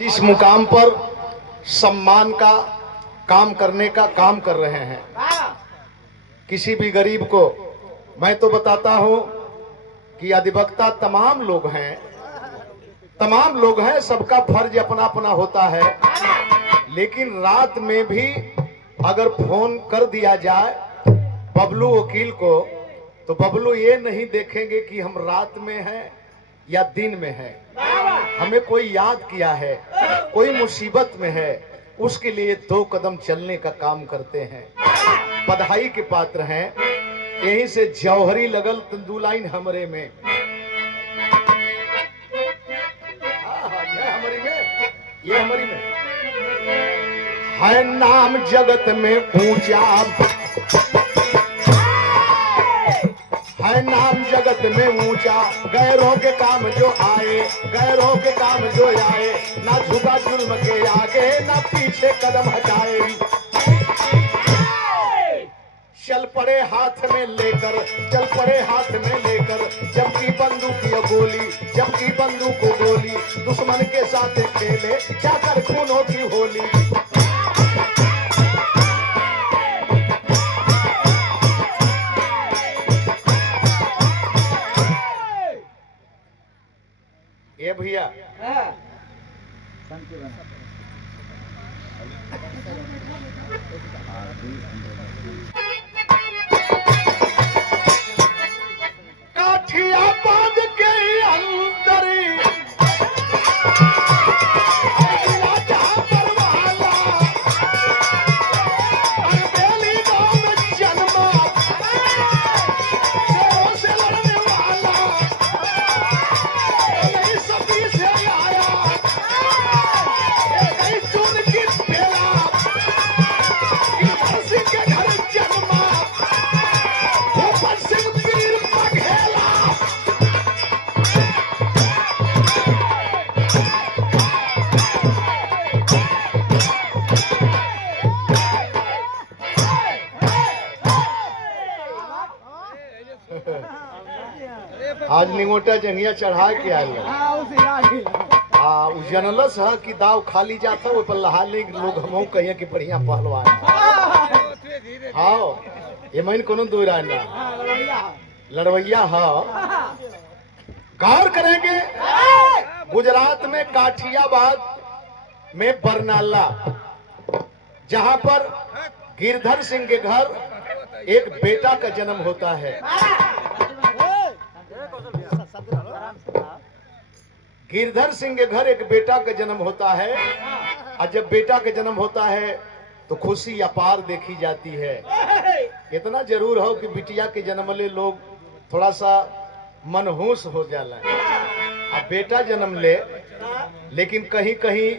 इस मुकाम पर सम्मान का काम करने का काम कर रहे हैं। किसी भी गरीब को मैं तो बताता हूं कि अधिवक्ता तमाम लोग हैं, सबका फर्ज अपना अपना होता है। लेकिन रात में भी अगर फोन कर दिया जाए बबलू वकील को, तो बबलू ये नहीं देखेंगे कि हम रात में हैं या दिन में हैं। हमें कोई याद किया है, कोई मुसीबत में है, उसके लिए 2 कदम चलने का काम करते हैं। बधाई के पात्र हैं। यहीं से जौहरी लगल तंदू लाइन हमरे में, ये हमारी में है नाम जगत में ऊंचा, है नाम जगत में ऊंचा। गैरों के काम जो आए, गैरों के काम जो आए, ना झुका जुल्म के आगे, ना पीछे कदम हटाए। चल पड़े हाथ में लेकर, चल पड़े हाथ में लेकर, जबकि बंदूक या गोली, जबकि बंदूक को गोली, दुश्मन के साथ खेले जाकर खूनों की होली। ये भैया काठिया बांध के अंदर आज निगोटा जंगिया चढ़ा के आयल जनलस है कि दाव खाली जाता वो पर लहाली लोग हम कहिए कि बढ़िया पहलवान। हाँ ये मैंने कोनो दो ना लड़वैया है। गौर करेंगे गुजरात में काठियाबाद में बरनाला, जहां पर गिरधर सिंह के घर एक बेटा का जन्म होता है। गिरधर सिंह के घर एक बेटा का जन्म होता है, और जब बेटा का जन्म होता है तो खुशी अपार देखी जाती है। इतना जरूर हो कि बिटिया के जन्म ले लोग थोड़ा सा मनहूस हो जाला, अब बेटा जन्म ले। लेकिन कहीं कहीं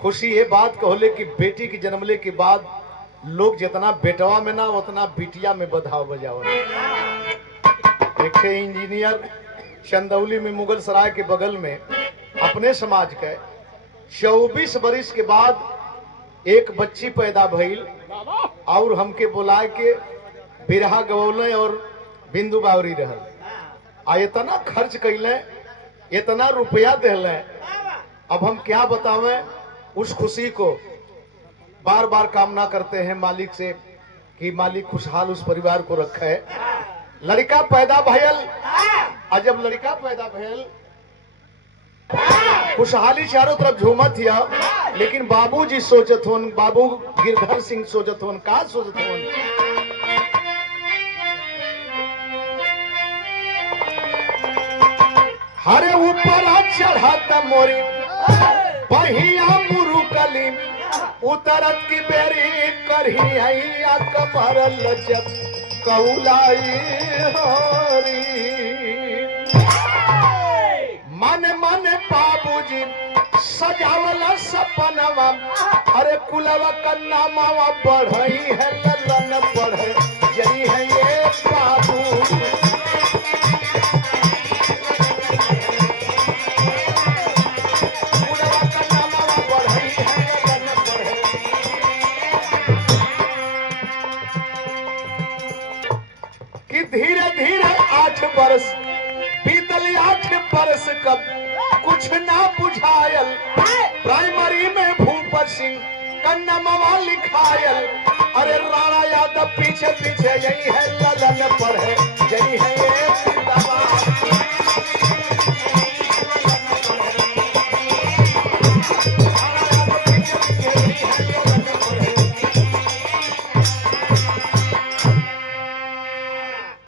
खुशी ये बात कहोले कि बेटी के जन्म ले के बाद लोग जितना बेटवा में ना उतना बिटिया में बधाव बजाओ। एक इंजीनियर चंदौली में मुगल सराय के बगल में अपने समाज के 24 वर्ष के बाद एक बच्ची पैदा भइल और हमके बुलाए के बिरहा गवौले और बिंदु बावरी रहल। आ इतना खर्च कैले, इतना रुपया दिले, अब हम क्या बतावें। उस खुशी को बार बार कामना करते हैं मालिक से कि मालिक खुशहाल उस परिवार को रखे। लड़का पैदा भयल, और जब लड़का पैदा भयल खुशहाली चारों तरफ झूमत हिया। लेकिन बाबूजी सोचत होन, बाबू गिरधर सिंह सोचत होन, का सोचत होन, हरे ऊपर चढ़ाता मोरी बहिया मुरुकली, उतरत की बेरी करहिया कमर लचक कौलाई होरी। मन मन बाबूजी सजावला सपनवा, अरे कुलवा कन्ना मावा बढ़ई है ललन बढ़े जई है ये बाबू। कुलवा कन्ना मावा बढ़ई है ललन बढ़े। कि धीरे धीरे 8 वर्ष बीतल, 8 वर्ष कब कुछ ना बुझायल। प्राइमरी भूपर सिंह कन्ना मवा लिखायल। अरे राणा यादव पीछे पीछे यही है ललन पर है, यही है ये जिंदाबाद।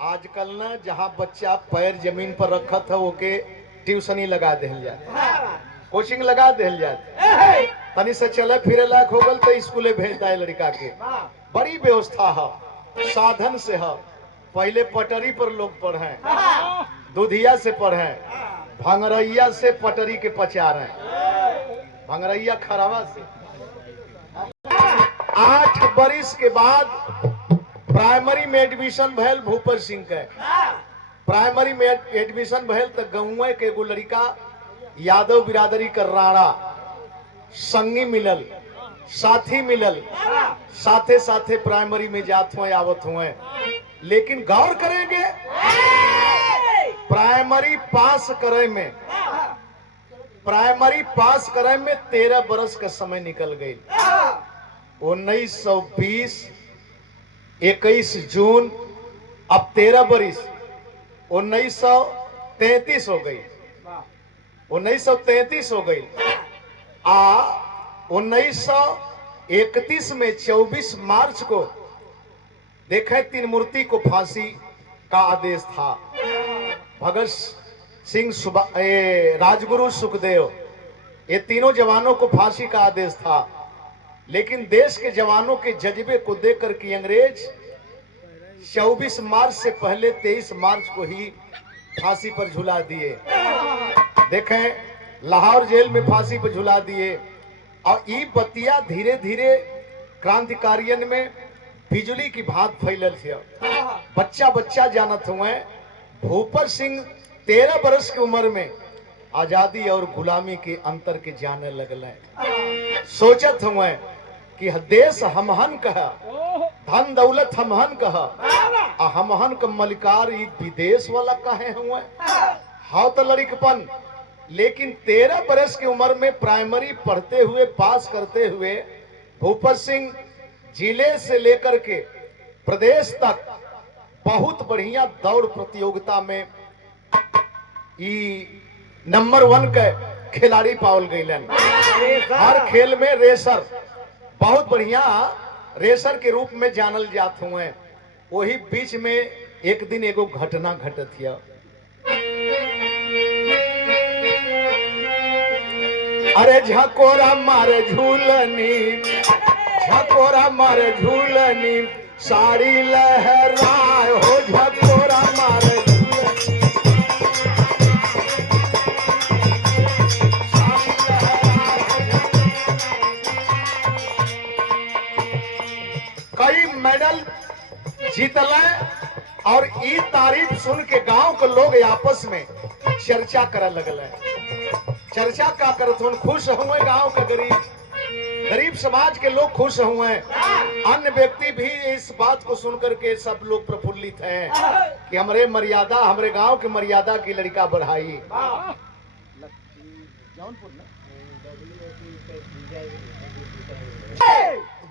आजकल ना जहाँ बच्चा पैर जमीन पर रखा था ओके ट्यूशनी लगा दिल जाए, कोचिंग लगा दिल जाए, तनी से चले फिरे लायक हो गल तो स्कूले भेज दे लड़का के। बड़ी व्यवस्था है, साधन से है। पहले पटरी पर लोग पढ़े, दूधिया से पढ़े, भंगरैया से पटरी के पचारे, भंगरैया खरावा से। 8 बरिस के बाद प्राइमरी में एडमिशन भैल भूपर सिंह के। प्राइमरी में एडमिशन भैल तो गाँव के एगो लड़का यादव बिरादरी कर राणा संगी मिलल, साथी मिलल, साथे साथे प्राइमरी में जात हुए आवत हुए। लेकिन गौर करेंगे प्राइमरी पास करे में 13 बरस का समय निकल गई। 1920 21 जून, अब 13 बरिस 1933 हो गई, 1933 हो गई। 1931 में 24 मार्च को देखे तीन मूर्ति को फांसी का आदेश था। भगत सिंह, राजगुरु, सुखदेव, ये तीनों जवानों को फांसी का आदेश था। लेकिन देश के जवानों के जज्बे को देखकर कि अंग्रेज 24 मार्च से पहले 23 मार्च को ही फांसी पर झुला दिए। देखें लाहौर जेल में फांसी पर झुला दिए। और ये बतिया धीरे धीरे क्रांतिकारियन में बिजली की भांत फैलल थी। बच्चा बच्चा जानत हुए भूपर सिंह 13 बरस की उम्र में आजादी और गुलामी के अंतर के जाने लगल। सोचत हुए कि देश हमहन कहा, धन दौलत हमहन कहा, हमहन का मलिकार विदेश वाला कहे हुए हाँ तो लड़कपन। लेकिन 13 बरस की उम्र में प्राइमरी पढ़ते हुए, पास करते हुए भूपर सिंह जिले से लेकर के प्रदेश तक बहुत बढ़िया दौड़ प्रतियोगिता में नंबर 1 के खिलाड़ी पावल गईलन। हर खेल में रेसर, बहुत बढ़िया रेसर के रूप में जानल जात हुए। वही बीच में एक दिन एगो घटना घटत है। अरे झकोरा मारे झूलनी, झकोरा मारे झूलनी, साड़ी लहराए हो झकोरा मारे झूलनी। कई मेडल जीतल और ई तारीफ सुन के गांव के लोग आपस में चर्चा करे लगल। चर्चा का करत हुए, खुश हुए गांव के गरीब समाज के लोग खुश हुए। अन्य व्यक्ति भी इस बात को सुनकर के सब लोग प्रफुल्लित हैं कि हमारे मर्यादा, हमारे गांव की मर्यादा की लड़का बढ़ाई।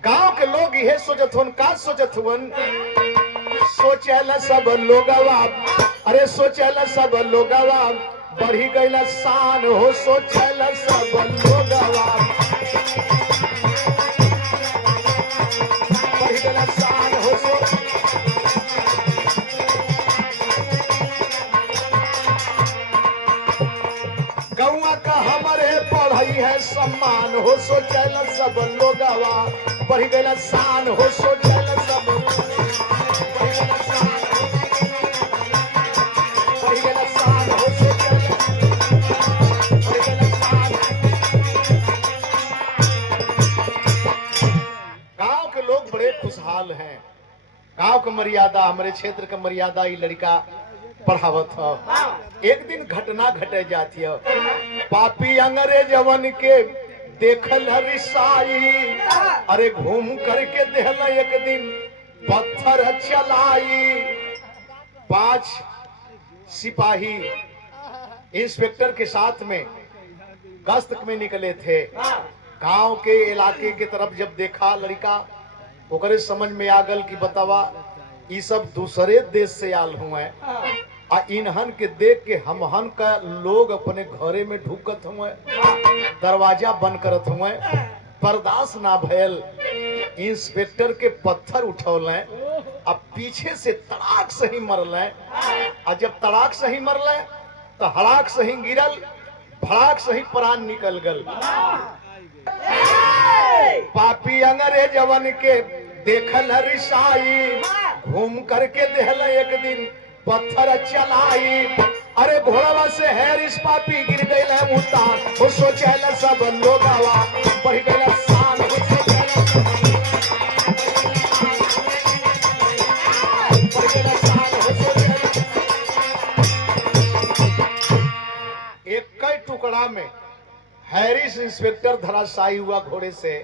गांव के लोग यह सोचत हुन, का सोचत हुन, सोचल सब लोगवा, अरे सोचल सब लोगवा बढ़ी गईल शान हो, सोचल सब लोगवा बढ़ी गईल शान हो। गौआ का हमारे पढ़ाई है सम्मान हो, सोचल सब लोगवा बढ़ी गईल शान हो, सोचल सब खुशहाल हैं। गांव का मर्यादा, हमारे क्षेत्र का मर्यादा ये लड़का बढ़ावत है। एक दिन घटना घटे जाती है। पापी अंग्रेजवन के देखल रिसाई, अरे घूम करके देहला एक दिन पत्थर चलाई। 5 सिपाही इंस्पेक्टर के साथ में गश्त में निकले थे। गांव के इलाके के तरफ जब देखा लड़का, ओकरे समझ में आ गल कि बतावा ये सब दूसरे देश से आल हुए आ इन्हन के देख के हमहन का लोग अपने घरे में ढुकत हुए, दरवाजा बंद करत हुए। बर्दाश्त ना भयल, इंस्पेक्टर के पत्थर उठौले, अब पीछे से तड़ाक सही मरले। और जब तड़ाक सही मरले तो हड़ाक सही गिरल, भड़ाक सही प्राण निकल गल। पापी अंग्रेजवन के देखल रिसाई, घूम करके देहल एक दिन पत्थर चलाई। अरे घोड़वा से हैरिस पापी गिर गई है मुद्दा, वो सोचेला सब लोग बढ़ गया शान। एक कई टुकड़ा में हैरिस इंस्पेक्टर धराशायी हुआ घोड़े से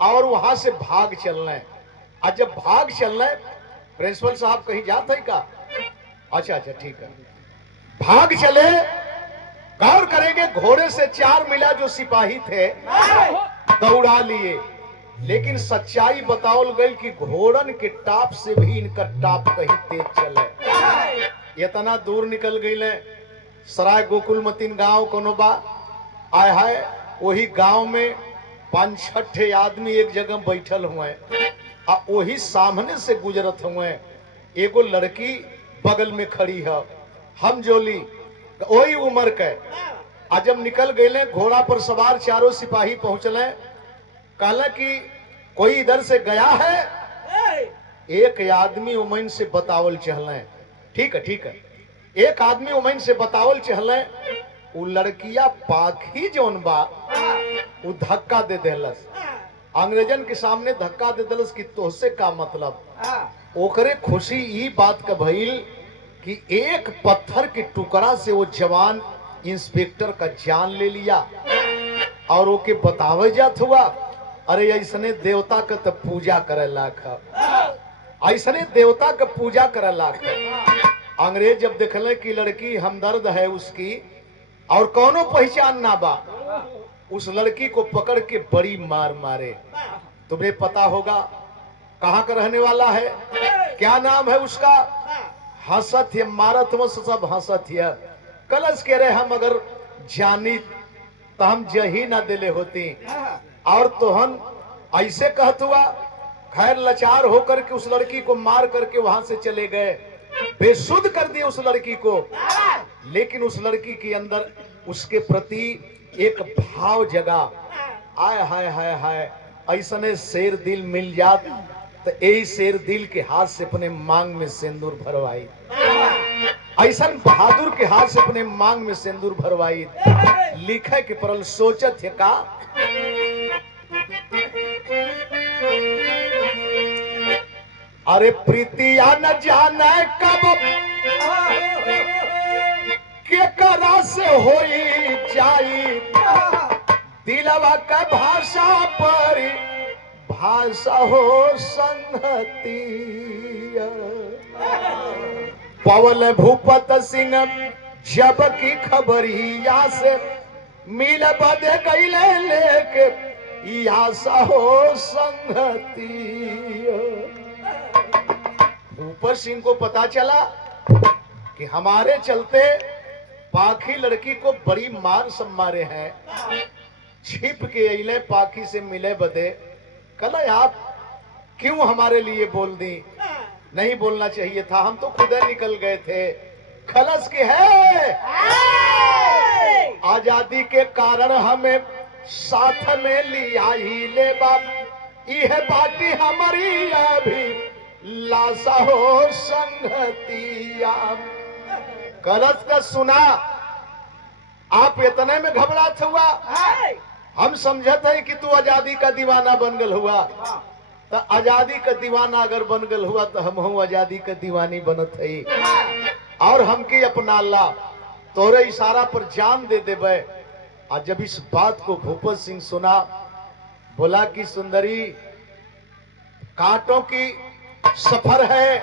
और वहां से भाग चलने। और जब भाग चलने, प्रिंसिपल साहब कहीं जाते हैं का? अच्छा अच्छा ठीक है। भाग चले, गौर करेंगे घोड़े से 4 मिला जो सिपाही थे दौड़ा लिए, लेकिन सच्चाई बताओल गई कि घोड़न के टाप से भी इनका टाप कहीं तेज चले। इतना दूर निकल गई सराय गोकुल मतीन गांव कोनो बा, आय हाय वही गांव में 5-6 आदमी एक जगह बैठल हुए आ वही सामने से गुजरत हुए। एगो लड़की बगल में खड़ी है, हम जोली वही उम्र के। आज जब निकल गए, घोड़ा पर सवार चारों सिपाही पहुंचले, कहले कि कोई इधर से गया है? एक आदमी उमैन से बतावल चहले। ठीक है ठीक है, एक आदमी उमैन से बतावल चहले। वो लड़किया पाखी जौन बा वो धक्का दे देलस, अंग्रेजन के सामने धक्का दे देलस कि तोहसे का मतलब। ओकरे खुशी ई बात का भइल कि एक पत्थर के टुकड़ा से वो जवान इंस्पेक्टर का जान ले लिया। और ओके बतावे जात हुआ, अरे ऐसने देवता का तो पूजा करे लाख, ऐसने देवता का पूजा करे लाख। अंग्रेज जब देखले कि लड़की हमदर्द है उसकी और कौनो पहचान ना बा, उस लड़की को पकड़ के बड़ी मार मारे। तुम्हें पता होगा कहाँ का रहने वाला है, क्या नाम है उसका? हंसत है, मारत में सब हंसत है। कलश कह रहे हम अगर जानी तो हम जही ना दिले होती, और तो हम ऐसे कहत हुआ। खैर लाचार होकर के उस लड़की को मार करके वहां से चले गए, बेसुध कर दिए उस लड़की को। लेकिन उस लड़की के अंदर उसके प्रति एक भाव जगा। आय हाय हाय हाय, ऐसने शेर दिल मिल जात तो यही शेर दिल के हाथ से अपने मांग में सिंदूर भरवाई, ऐसा बहादुर के हाथ से अपने मांग में सिंदूर भरवाई। लिखे के परल सोचत है का, अरे प्रीतिया न जाने कब के करा से होई जाई, दिलवा का भाषा पर भाषा हो संगति। पवन भूपत सिंह जब की खबरिया से मिल बदे गईले लेके आशा हो संगति। भूपत सिंह को पता चला कि हमारे चलते पाखी लड़की को बड़ी मार सब मारे हैं। छिप के अइले पाखी से मिले बदे, कल आप क्यों हमारे लिए बोल दी? नहीं बोलना चाहिए था, हम तो खुद निकल गए थे। खलस के है आजादी के कारण हमें साथ में लिया ही ले बाप, यह बाटी हमारी अभी लाशा हो संगतिया। कलश का सुना, आप इतने में घबराहट हुआ, हम समझते हैं कि तू आजादी का दीवाना बन गल हुआ। तो आजादी का दीवाना अगर बन गल हुआ तो हम आजादी का दीवानी बनत है और हमके अपना ला, तोरे इशारा पर जान दे देवे। और जब इस बात को भूपत सिंह सुना, बोला कि सुंदरी, कांटों की सफर है,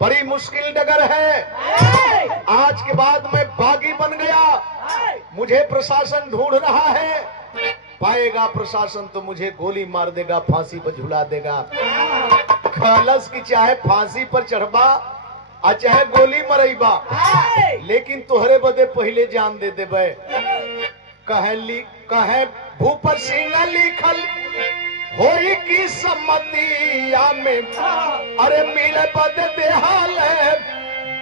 बड़ी मुश्किल डगर है। आज के बाद मैं बागी बन गया, मुझे प्रशासन ढूंढ रहा है, पाएगा प्रशासन तो मुझे गोली मार देगा, फांसी पर झुला देगा। खलस की चाहे फांसी पर चढ़बा आ चाहे गोली मरैबा, लेकिन तोहरे बदे पहले जान दे देबे। कहे भूपर सिंह लिखल होई की सम्मतिया में, अरे मिले बदे देहाल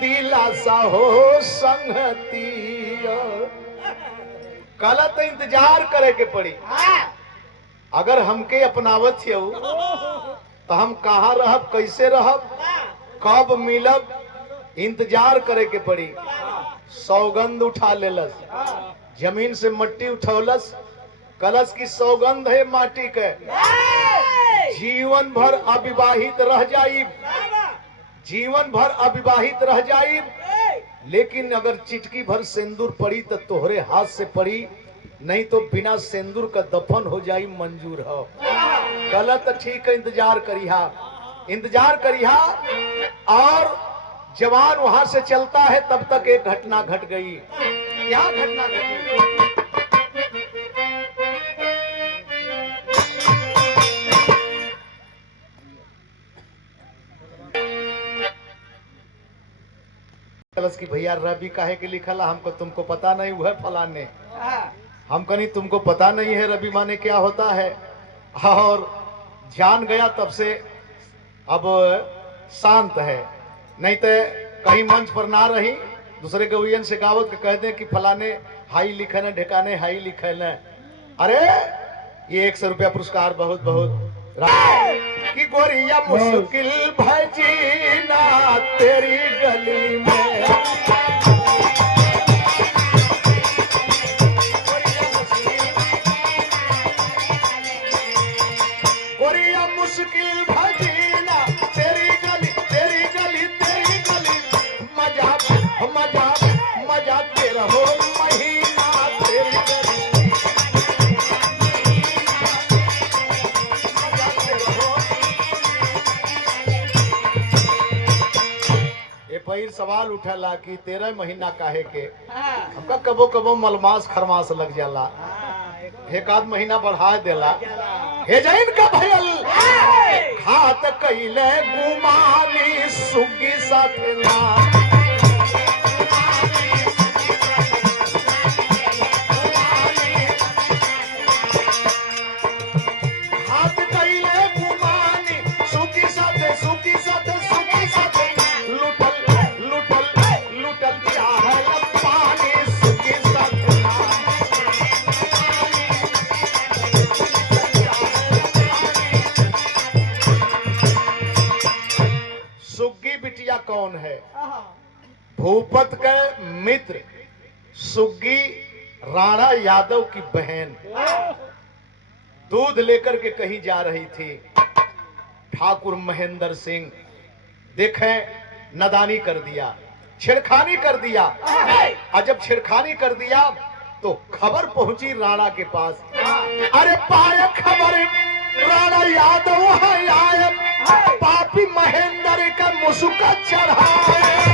दिलासा हो संगतिया। कल तो इंतजार करे के पड़ी। अगर हमके अपनावत हो तो हम कहाँ रहब, कैसे रहब, कब मिलब, इंतजार करे के पड़ी। सौगंध उठा लेलस, जमीन से मट्टी उठौलस, कलश की सौगंध है माटी के, जीवन भर अविवाहित रह जाई, जीवन भर अविवाहित रह जाई। लेकिन अगर चिटकी भर सिंदूर पड़ी तो तोहरे हाथ से पड़ी, नहीं तो बिना सिंदूर का दफन हो जाई मंजूर हो। गलत ठीक है, इंतजार करिहा, इंतजार करिहा। और जवान वहां से चलता है तब तक एक घटना घट गई। क्या घटना घटी? कलश की भैया रवि काहे के लिखल हमको तुमको पता नहीं, वह फलाने। हम कहीं तुमको पता नहीं है रवि माने क्या होता है। और जान गया तब से अब शांत है, नहीं तो कहीं मंच पर ना रही दूसरे गवैयन से गावत के कह दे कि फलाने हाई लिखे न, ढेकाने हाई लिखे न। अरे ये 100 रुपया पुरस्कार बहुत बहुत। कि गोरिया मुश्किल भजीना तेरी गली में, गोरिया मुश्किल भजीना तेरी गली, तेरी गली, तेरी गली। मजा मजा मजा के रहो महीना तेरी गली। फिर सवाल उठला कि 13 महीना काहे के। हमका कबो कबो मलमास खरमास लग जाला, एक आध महीना बढ़ा देला। हे जैन का भयल हाथ कैले गुमानी सुगी साथे ना, हाथ कैले गुमानी सुगी साथे, सुगी साथे, सुगी साथे। लुटल चाहे पानी सुगी साथे ना, सुग्गी बिटिया कौन है? भूपत के मित्र सुग्गी राणा यादव की बहन दूध लेकर के कहीं जा रही थी। ठाकुर महेंद्र सिंह देखें नादानी कर दिया, छेड़खानी कर दिया। और जब छेड़खानी कर दिया तो खबर पहुंची राणा के पास। अरे पाया खबर राणा यादव आए, पापी महेंद्र का मुसुका चढ़ाए।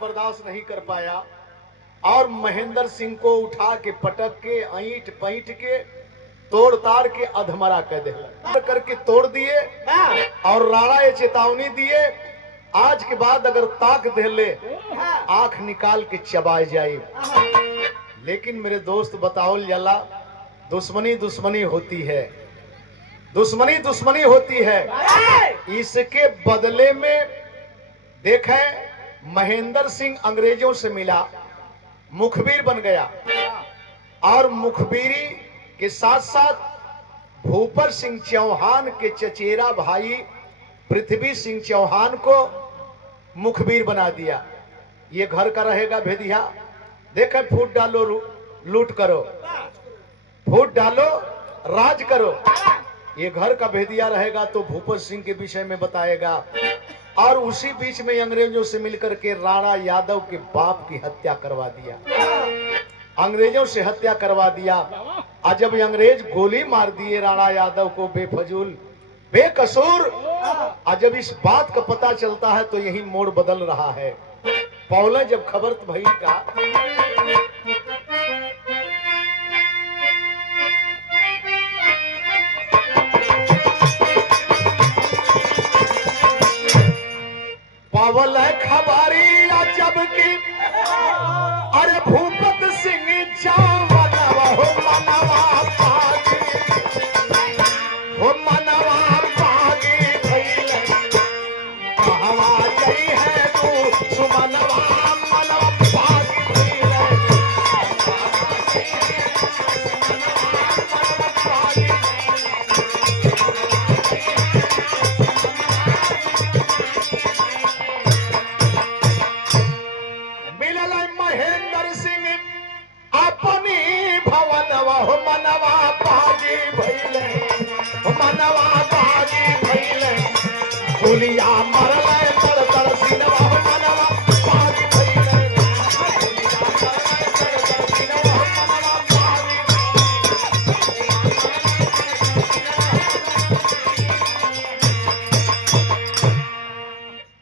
बर्दाश्त नहीं कर पाया और महेंद्र सिंह को उठा के पटक के ऐंठ पैंठ के तोड़ ताड़ के अधमरा कर दे करके तोड़ दिए। और राणा ये चेतावनी दिए, आज के बाद अगर ताक दे ले आंख निकाल के चबाए जाए। लेकिन मेरे दोस्त बताओ जला, दुश्मनी दुश्मनी होती है, दुश्मनी दुश्मनी होती है। इसके बदले में देखें महेंद्र सिंह अंग्रेजों से मिला, मुखबिर बन गया और मुखबिरी के साथ साथ भूपर सिंह चौहान के चचेरा भाई पृथ्वी सिंह चौहान को मुखबिर बना दिया। ये घर का रहेगा भेदिया, देखे फूट डालो लूट करो, फूट डालो राज करो। ये घर का भेदिया रहेगा तो भूपर सिंह के विषय में बताएगा। और उसी बीच में अंग्रेजों से मिलकर के राणा यादव के बाप की हत्या करवा दिया, अंग्रेजों से हत्या करवा दिया। और जब अंग्रेज गोली मार दिए राणा यादव को बेफजूल बेकसूर, और जब इस बात का पता चलता है तो यही मोड़ बदल रहा है। पौले जब खबर भई का पावल खबरी जब की अरे भूपत सिंह चावनवा हो मनवा पागी, हो मनवा पागी भइले कहवा जई है तू सुमनवा मनवा पागी भइले महेंद्र सिंह अपनी भवनवा हो मनवा पागी भइले, हो मनवा पागी भइले गोलिया मरले तर तर सिनवा हो मनवा पागी भइले, गोलिया मरले तर तर सिनवा हो मनवा पागी।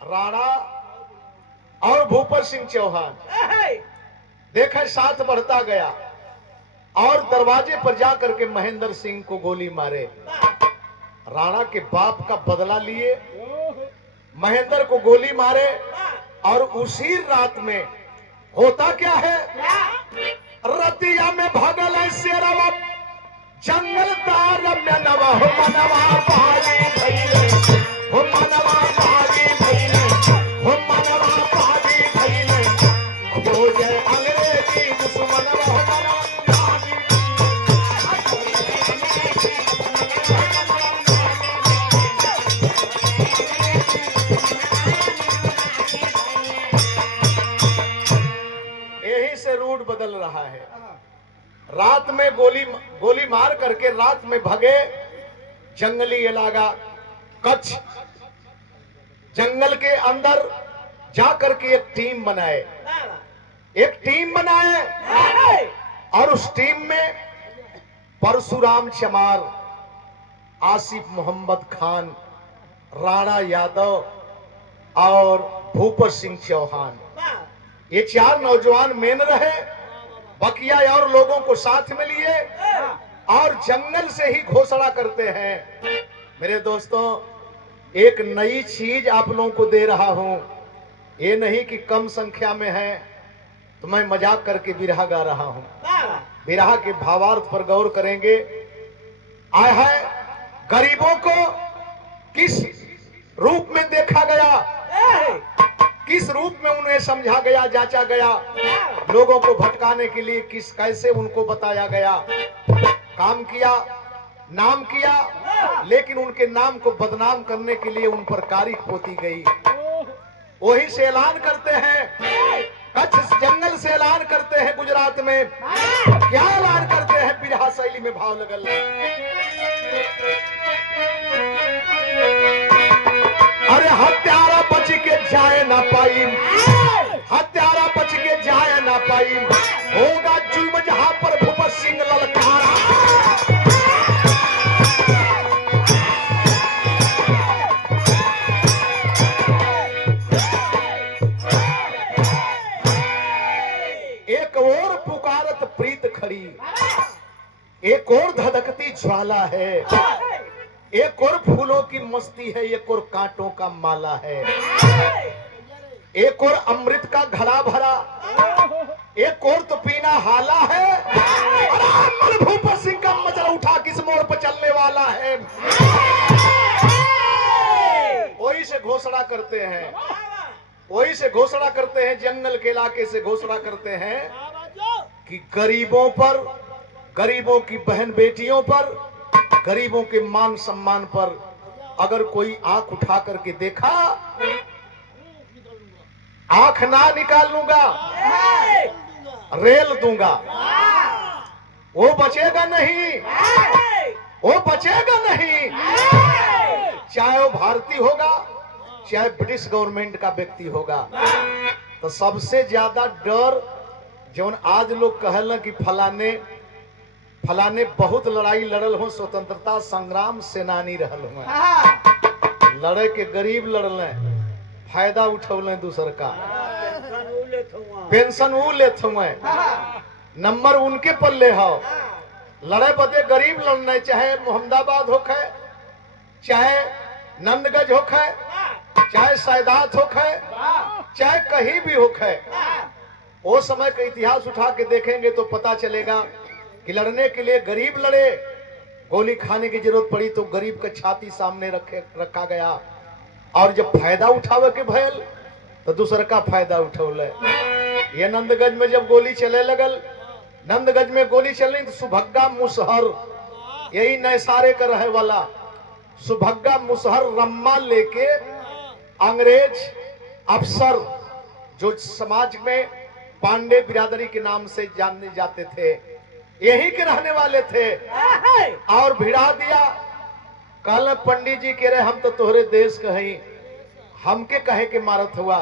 राणा और भूपत सिंह चौहान देखे साथ बढ़ता गया और दरवाजे पर जाकर के महेंद्र सिंह को गोली मारे। राणा के बाप का बदला लिए, महेंद्र को गोली मारे। और उसी रात में होता क्या है, रतिया में भगल शेरवा जंगल तार में नवा हो मनवा पागी भइले, हो मनवा पागी भइले, हो मनवा पागी भइले खोजे अंग्रेजी दुश्मनवा हो मनवा पागी। यही से रूट बदल रहा है। रात में गोली मार करके रात में भगे जंगली इलाका कच्छ, जंगल के अंदर जाकर के एक टीम बनाए, एक टीम बनाए और उस टीम में परशुराम चमार, आसिफ मोहम्मद खान, राणा यादव और भूपत सिंह चौहान, ये चार नौजवान मेन रहे। बकिया और लोगों को साथ में लिए और जंगल से ही घोषणा करते हैं। मेरे दोस्तों, एक नई चीज आप लोगों को दे रहा हूं, ये नहीं कि कम संख्या में है तो मैं मजाक करके बिरहा गा रहा हूं। बिरहा के भावार्थ पर गौर करेंगे। आया है गरीबों को किस रूप में देखा गया, किस रूप में उन्हें समझा गया, जांचा गया, लोगों को भटकाने के लिए किस कैसे उनको बताया गया, काम किया, नाम किया, लेकिन उनके नाम को बदनाम करने के लिए उन पर कारिक पोती गई। वही से ऐलान करते हैं, कच्छ जंगल से ऐलान करते हैं गुजरात में। क्या ऐलान करते हैं, बिरहा शैली में भाव लगल। अरे हत्यारा बच के जाए ना पाई, हत्यारा बच के जाए ना पाई, होगा जुल्म जहां पर भूपत सिंह ललकारा। एक और पुकारत प्रीत खड़ी, एक और धधकती ज्वाला है, एक और फूलों की मस्ती है, एक और कांटों का माला है, एक और अमृत का घड़ा भरा, एक और तो पीना हाला है। और भूपत सिंह का मजा उठा किस मोड़ पर चलने वाला है। वही से घोषणा करते हैं, वही से घोषणा करते हैं, जंगल के इलाके से घोषणा करते हैं कि गरीबों पर, गरीबों की बहन बेटियों पर, गरीबों के मान सम्मान पर अगर कोई आंख उठा करके देखा, आंख ना निकाल लूंगा, रेल दूंगा। वो बचेगा नहीं, वो बचेगा नहीं, चाहे वो भारतीय होगा, चाहे ब्रिटिश गवर्नमेंट का व्यक्ति होगा, तो सबसे ज्यादा डर जौन आज लोग कहल कि फलाने फलाने बहुत लड़ाई लड़ल हो, स्वतंत्रता संग्राम सेनानी रहल हो, लड़े के गरीब लड़ल, फायदा उठौल दूसर का, पेंशन वो लेत हुए, नंबर उनके पल्ले हो, लड़े बदे गरीब लड़ने, चाहे मोहम्मदाबाद होखे, चाहे नंदगंज होखे, चाहे सैदात होखे, चाहे कहीं भी होखे। वो समय का इतिहास उठा के देखेंगे तो पता चलेगा कि लड़ने के लिए गरीब लड़े, गोली खाने की जरूरत पड़ी तो गरीब का छाती सामने रखा गया, और जब फायदा उठावे के भयल तो दूसर का फायदा उठौल। ये नंदगंज में जब गोली चले लगल, नंदगंज में गोली चलनी तो सुभग्गा मुसहर, यही नैसारे का रहे वाला सुभग्गा मुसहर रम्मा लेके अंग्रेज अफसर जो समाज में पांडे बिरादरी के नाम से जाने जाते थे, यही के रहने वाले थे, और भिड़ा दिया। कल पंडित जी कह रहे हम तो तोहरे देश कहीं, हमके कहे के मारत हुआ,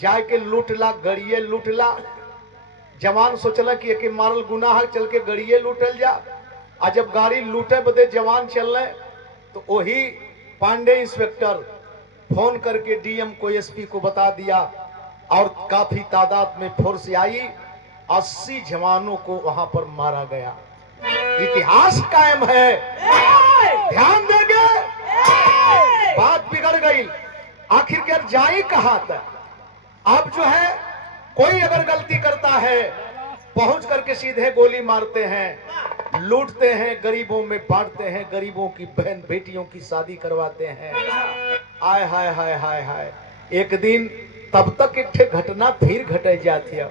जाए के लूटला, गड़िए लूटला। जवान सोचला कि एक मारल गुनाह, चल के गड़िए लूटल जा। आ जब गाड़ी लूटे बदे जवान चल रहे तो वही पांडे इंस्पेक्टर फोन करके डीएम को, एसपी को बता दिया, और काफी तादाद में फोर्स आई, 80 जवानों को वहां पर मारा गया। इतिहास कायम है, ध्यान देंगे, बात बिगड़ गई। आखिरकार जाई कहां तक? अब जो है कोई अगर गलती करता है, पहुंच करके सीधे गोली मारते हैं, लूटते हैं, गरीबों में बांटते हैं, गरीबों की बहन बेटियों की शादी करवाते हैं। आय हाय हाय हाय हाय, एक दिन तब तक एक घटना फिर घट जाती है।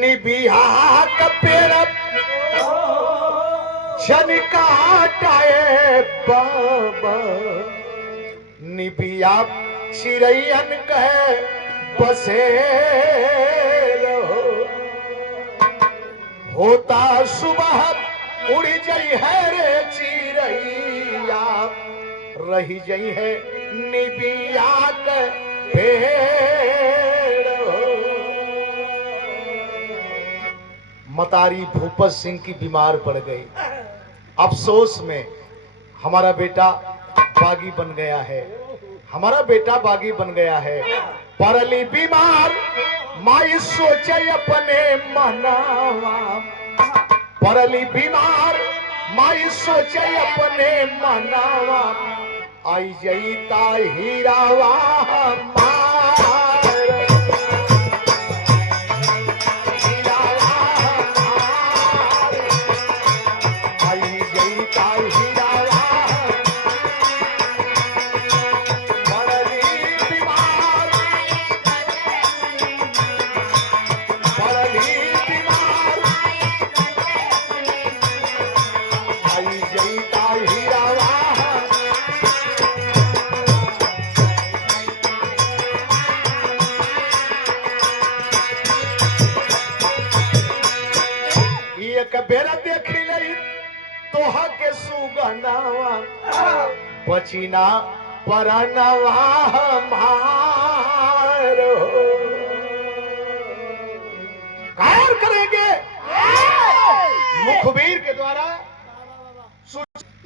निबिया का पेड़ छन काटाए बाबा, निबिया चिरैयन कहे बसे रहो, होता सुबह उड़ जाई है रे चिरैया, रही जाई है निबिया के पेड़ हो। मतारी भूपत सिंह की बीमार पड़ गई। अफसोस में हमारा बेटा बागी बन गया है, हमारा बेटा बागी बन गया है। परली बीमार माई सोचे अपने मनावा, परली बीमार माई सोचे अपने मनावा, आई जईता हीरावा बेरा देख लई तोहा के सुगनावा, पचीना परनवा हमारो। कायर करेंगे मुखबिर के द्वारा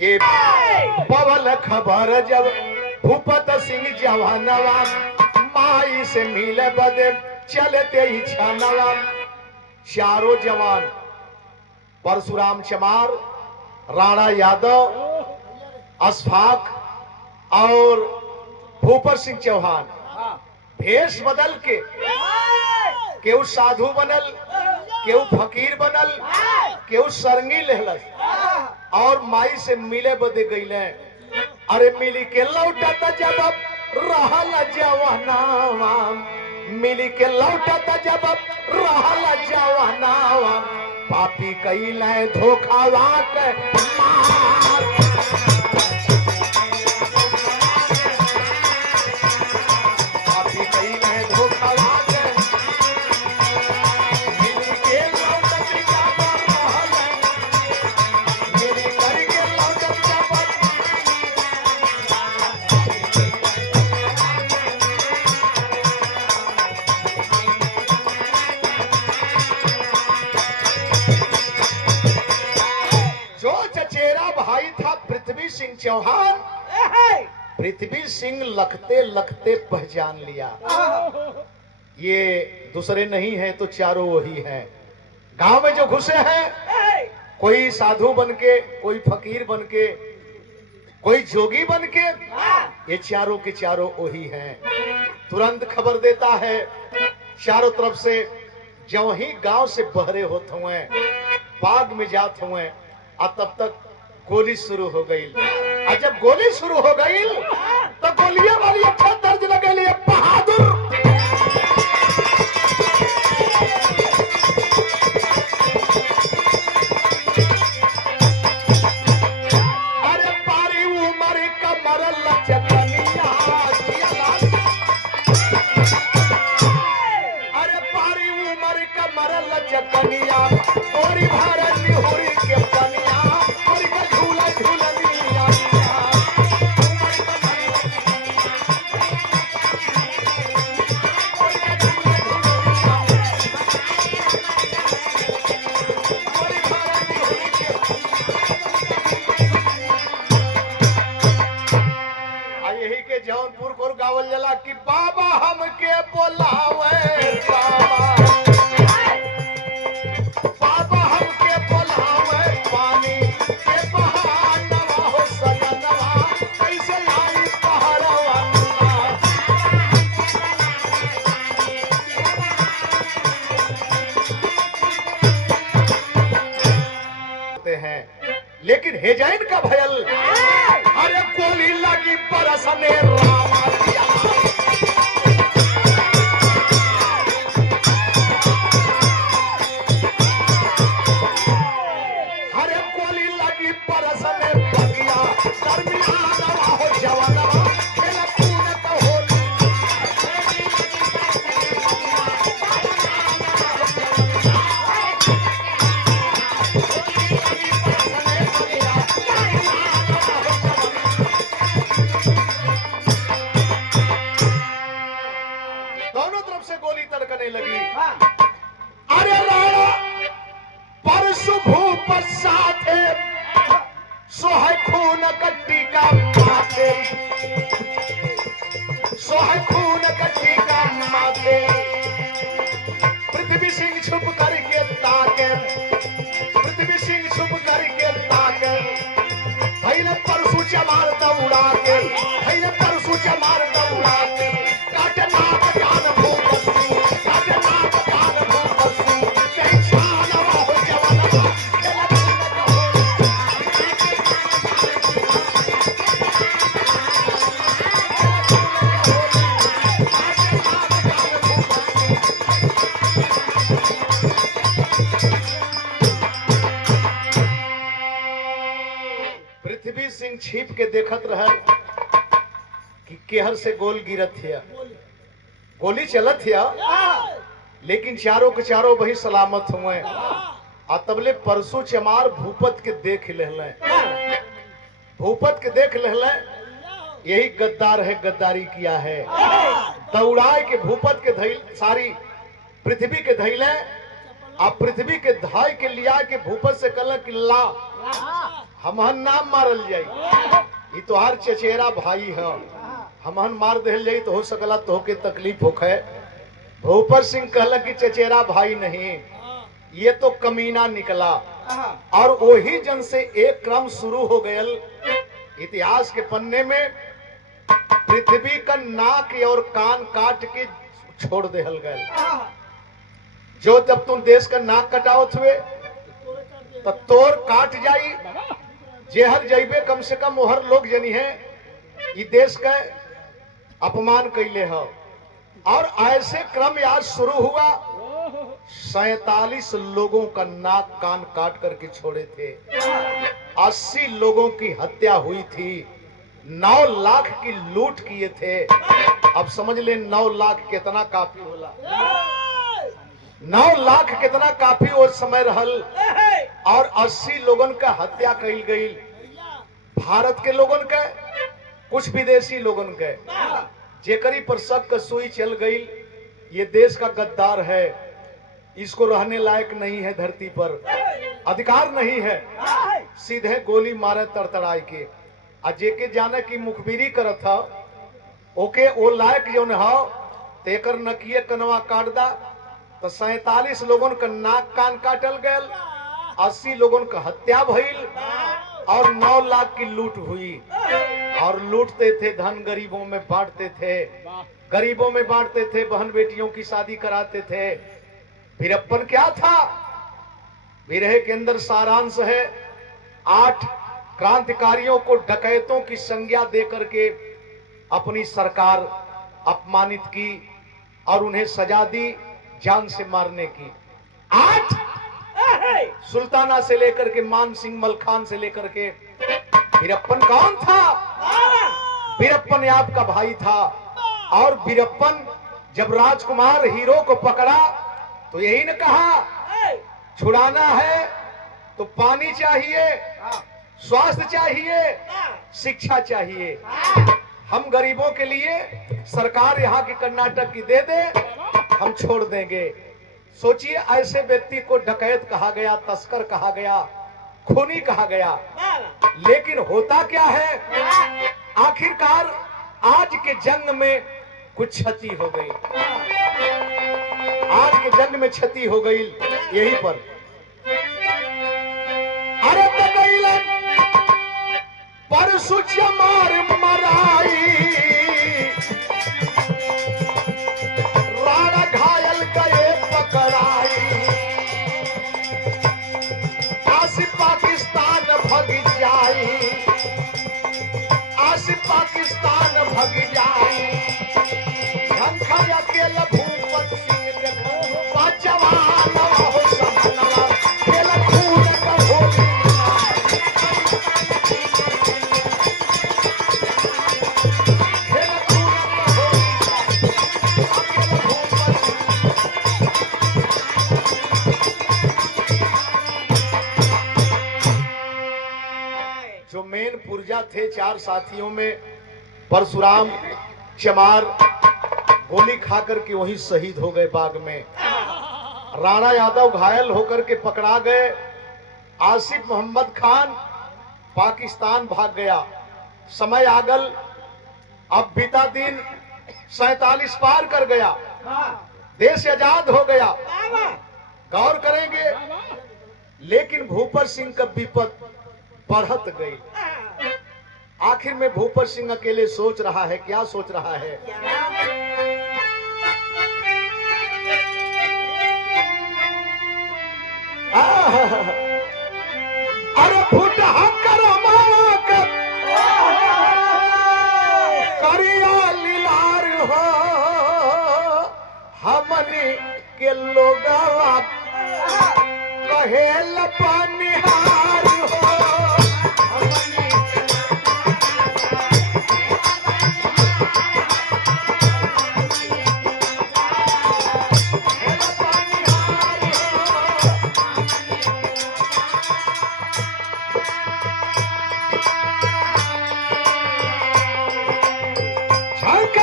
ये पवल खबर जब भूपत सिंह जवानवा, माई से मिले बदे चलते ही छानवा। चारों जवान परशुराम चमार, राणा यादव, अशफाक और भूपत सिंह चौहान भेष बदल के केहू साधु बनल, केहू फकीर बनल, केहू सरंगी लेहलस, और माई से मिले बदे गईले। अरे मिली के लौटता जब रहल जवानावा, मिली के लौटता जब रहल जवानावा, पापी कईले धोखावा के मार। पापी कईले धोखावा के, मिली के लौटत जब रहल चौहान पृथ्वी सिंह लखते लखते पहचान लिया, ये दूसरे नहीं है तो चारों वही हैं। गांव में जो घुसे हैं, कोई साधु बनके, कोई फकीर बनके, कोई जोगी बनके, ये चारों के चारों वही हैं। तुरंत खबर देता है चारों तरफ से, जो ही गांव से बहरे होते हुए बाग में जाते हुए, और तब तक गोली शुरू हो गई। और जब गोली शुरू हो गई तो गोलियां वाली अच्छा दर्ज लगे लिए बहादुर। अरे पारी उमर कमर लचकनिया, अरे पारी उमर कमर लचकनिया, गोरी भारत होरी के पनिया, और का झूला झूलनिया। यही के जौनपुर को गावल जला कि बाबा हमके बोलावे, बाबा हमके बोलावे, पानी के बहानवा हो सजनवा, कैसे आई पहरवा। हैं लेकिन हेजैन का भयल, अरे गोली लगी परसने रामा दिया। अरे गोली लगी परसने बगिया, दरमियान हो जवानवा, खेला तूने तो होली। दोनों तरफ से गोली तड़कने लगी। अरे राणा परसु भूप साथे, सोहे खून कट्टी का माथे, सोहे खून कट्टी का माथे। पृथ्वी सिंह छुप करके ताके, पृथ्वी सिंह छुप करके ताके, भैले परसु चमार दौड़ा के, भैले परसु चमार दौड़ा के, काटे नाक कान भूप सिंह, काटे नाक कान भूप सिंह, कहीं छानवा हो जवानवा, खेला तूने तो होली। पृथ्वी सिंह छिप के देखत रहे कि केहर से गोल गिरत थिया, गोली चलत थिया, लेकिन चारों के चारों वही सलामत हुए। आ तबले परसु चमार भूपत के देख लेहले, भूपत के देख लेहले, यही गद्दार है, गद्दारी किया है। दौड़ाए के भूपत के धैल, सारी पृथ्वी के धैले, आ पृथ्वी के धाय के लिया के भूपत से कहला कि ला हमहन नाम मारल जाई, ये तो हर चचेरा भाई है, हमहन मार देल जाई तो हो सकला तो के तकलीफ होखे। भूपत सिंह कहला कि चचेरा भाई नहीं, ये तो कमीना निकला। और वही जन से एक क्रम शुरू हो गयल इतिहास के पन्ने में, पृथ्वी का नाक और कान काट के छोड़ देहल गए। जो जब तुम देश का नाक कटावत हुए तो तोर काट जाई, जेहर जैबे कम से कम ओहर लोग जनी है ये देश का अपमान कैले हो। और ऐसे क्रम आज शुरू हुआ, 47 लोगों का नाक कान काट करके छोड़े थे, 80 लोगों की हत्या हुई थी, 9 लाख की लूट किए थे। अब समझ ले 9 लाख कितना काफी होला, 9 लाख कितना काफी उस समय रहल। और 80 लोगन का हत्या कही गई, भारत के लोगन का, कुछ विदेशी लोगन के, जेकरी पर शक का सुई चल गई, ये देश का गद्दार है, इसको रहने लायक नहीं है, धरती पर अधिकार नहीं है, सीधे गोली मारे तड़तड़ाए के। आ जेके जाने की मुखबिरी करत था ओके ओ लायक जौन हो तेकर नकिए कनवा काट दा तो 47 लोगों का नाक कान काटल गए, 80 लोगों का हत्या भइल और 9 लाख की लूट हुई। और लूटते थे धन गरीबों में बांटते थे, गरीबों में बांटते थे, बहन बेटियों की शादी कराते थे। वीरप्पन क्या था? विरह के अंदर सारांश है 8 क्रांतिकारियों को डकैतों की संज्ञा देकर के अपनी सरकार अपमानित की और उन्हें सजा दी जान से मारने की। 8 सुल्ताना से लेकर के मान सिंह मलखान से लेकर के। वीरप्पन कौन था? वीरप्पन आपका भाई था। और वीरप्पन जब राजकुमार हीरो को पकड़ा तो यही न कहा छुड़ाना है तो पानी चाहिए, स्वास्थ्य चाहिए, शिक्षा चाहिए। हम गरीबों के लिए सरकार यहाँ की कर्नाटक की दे दे, हम छोड़ देंगे। सोचिए ऐसे व्यक्ति को डकैत कहा गया, तस्कर कहा गया, खूनी कहा गया। लेकिन होता क्या है, आखिरकार आज के जंग में कुछ क्षति हो गई, आज के जंग में क्षति हो गई। यही पर अरे परसु चमार मराई, राणा घायल गए पकड़ाई, आसी पाकिस्तान भग जाई, आसी पाकिस्तान भग जाई। झंखा अकेला भूपत सिंह देखो जवान हो समनवा, केला खून का होली जो मेन पुर्जा थे 4 साथियों में परशुराम चमार गोली खाकर के वहीं शहीद हो गए बाग में। राणा यादव घायल होकर के पकड़ा गए। आसिफ मोहम्मद खान पाकिस्तान भाग गया। समय आगल अब बीता दिन 47 पार कर गया, देश आजाद हो गया। गौर करेंगे लेकिन भूपर सिंह का विपद बढ़त गई। आखिर में भूपर सिंह अकेले सोच रहा है, क्या सोच रहा है? अरे फुटहा करिया लीलार हो, हमनी के लोगवा कहे लपनिहार हो, हमनी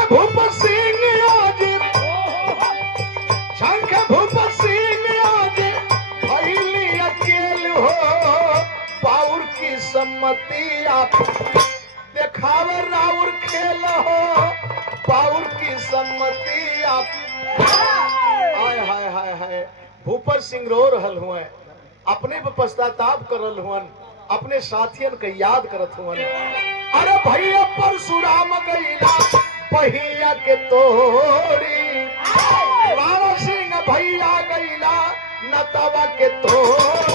भूपर सिंह आज, शंख भूपर सिंह आज भइली अकेल हो, पाउर की सम्मति आप देखावे राउर खेल हो, पाउर की सम्मति आप। हाय हाय हाय हाय भूपर सिंह रो रहल हुए, अपने पे पश्चाताप करल हुअन, अपने साथियन के याद करत हुअन। अरे भैया परशुराम गईला पहिया के तोड़ी, राणा सिंह भैया गईला नतवा के तोड़ी।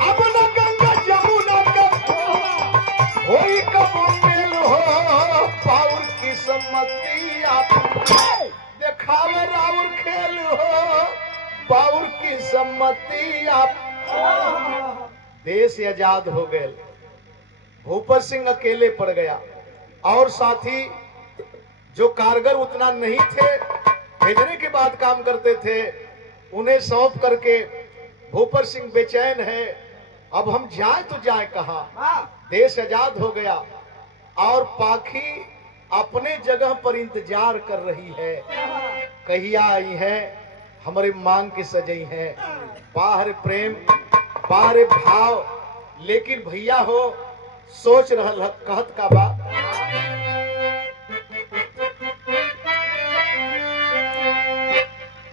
अब न गंगा जमुना कब होई कब मेल हो, पाउर की सम्मति आप देखावे राउर खेल हो, पाउर की सम्मति आप। देश आजाद हो गए। भूपर सिंह अकेले पड़ गया और साथी जो कारगर उतना नहीं थे, भेजने के बाद काम करते थे, उन्हें सौंप करके भूपर सिंह बेचैन है। अब हम जाए तो जाए कहां? देश आजाद हो गया और पाखी अपने जगह पर इंतजार कर रही है, कहिया आई है हमारे मांग के सजई है, बाहर प्रेम बाहर भाव। लेकिन भैया हो सोच रहल कहत का बा,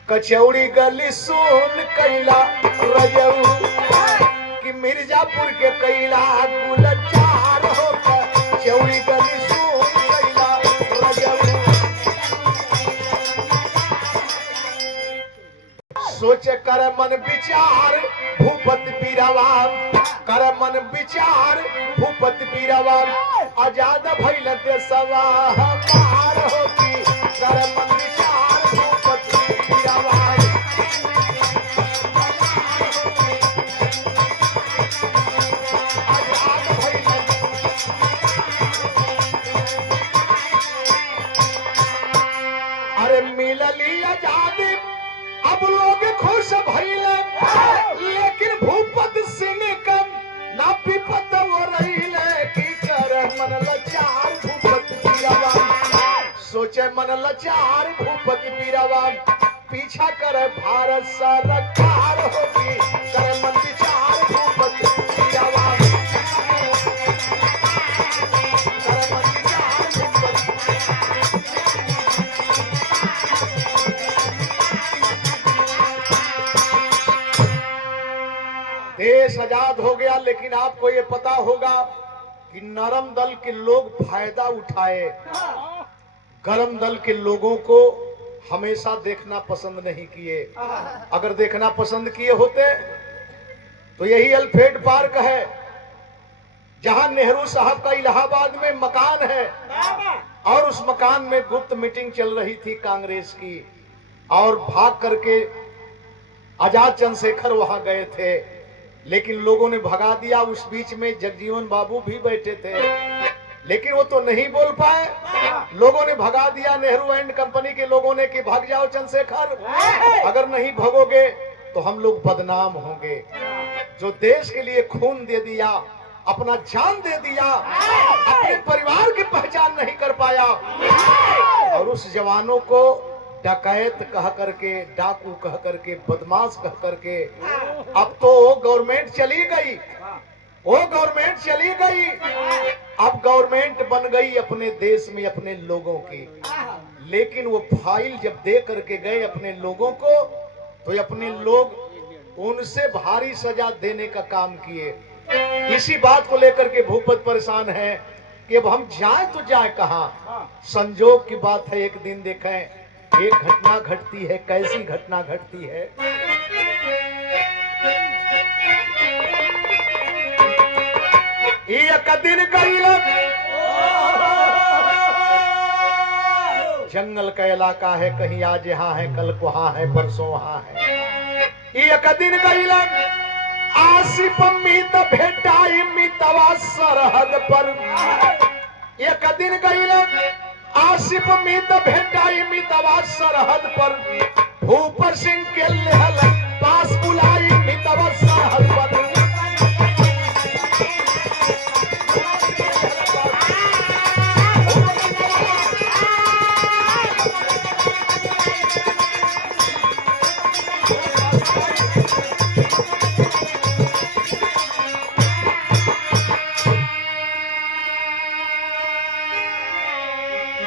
कचौड़ी गली सुन कैला रजऊ कि मिर्जापुर के कैला गुलजार हो, कचौड़ी गली सुन कैला रजऊ। सोचे कर मन विचार भूपति पीरावा, कर मन विचार भूपति पीरावा, आजाद भइल देशवा हमार होगी, कर मन विचार भूपति पीरावा। अरे मिलली आजादी अब लोग खुश भइल, लेकिन भूपत सिंह कम ना विपत हो रही की कर मन लाचार भूपत पीरावा। सोचे मन लाचार भूपत पीरावा, पीछा कर भारत सरकार होगी, कर मन विचार भूपत पीरावा, कर मन विचार भूपत। देश आजाद हो गया, लेकिन आपको ये पता होगा कि नरम दल के लोग फायदा उठाए, गरम दल के लोगों को हमेशा देखना पसंद नहीं किए। अगर देखना पसंद किए होते तो यही अल्फ्रेड पार्क है जहां नेहरू साहब का इलाहाबाद में मकान है, और उस मकान में गुप्त मीटिंग चल रही थी कांग्रेस की, और भाग करके आजाद चंद्रशेखर वहां गए थे, लेकिन लोगों ने भगा दिया। उस बीच में जगजीवन बाबू भी बैठे थे, लेकिन वो तो नहीं बोल पाए, लोगों ने भगा दिया। नेहरू एंड कंपनी के लोगों ने कि भाग जाओ चंद्रशेखर, अगर नहीं भगोगे तो हम लोग बदनाम होंगे। जो देश के लिए खून दे दिया, अपना जान दे दिया, अपने परिवार की पहचान नहीं कर पाया, और उस जवानों को डकैत कह करके, डाकू कह करके, बदमाश कह करके, अब तो गवर्नमेंट चली गई, वो गवर्नमेंट चली गई, अब गवर्नमेंट बन गई अपने देश में अपने लोगों की। लेकिन वो फाइल जब दे करके गए अपने लोगों को, तो अपने लोग उनसे भारी सजा देने का काम किए। इसी बात को लेकर के भूपत परेशान है कि अब हम जाए तो जाए कहां। संजोग की बात है, एक दिन देखें एक घटना घटती है। कैसी घटना घटती है? एक दिन गई जंगल का इलाका है, कहीं आज यहाँ है, कल वहां है, परसों वहां है। एक दिन गई आसिफ मीत भेटाई मितवा सरहद पर। एक दिन गई आसिफ मीत भेटाई मितवा सरहद पर, भूपर सिंह के लहल पास बुलाई मितवा सरहद पर।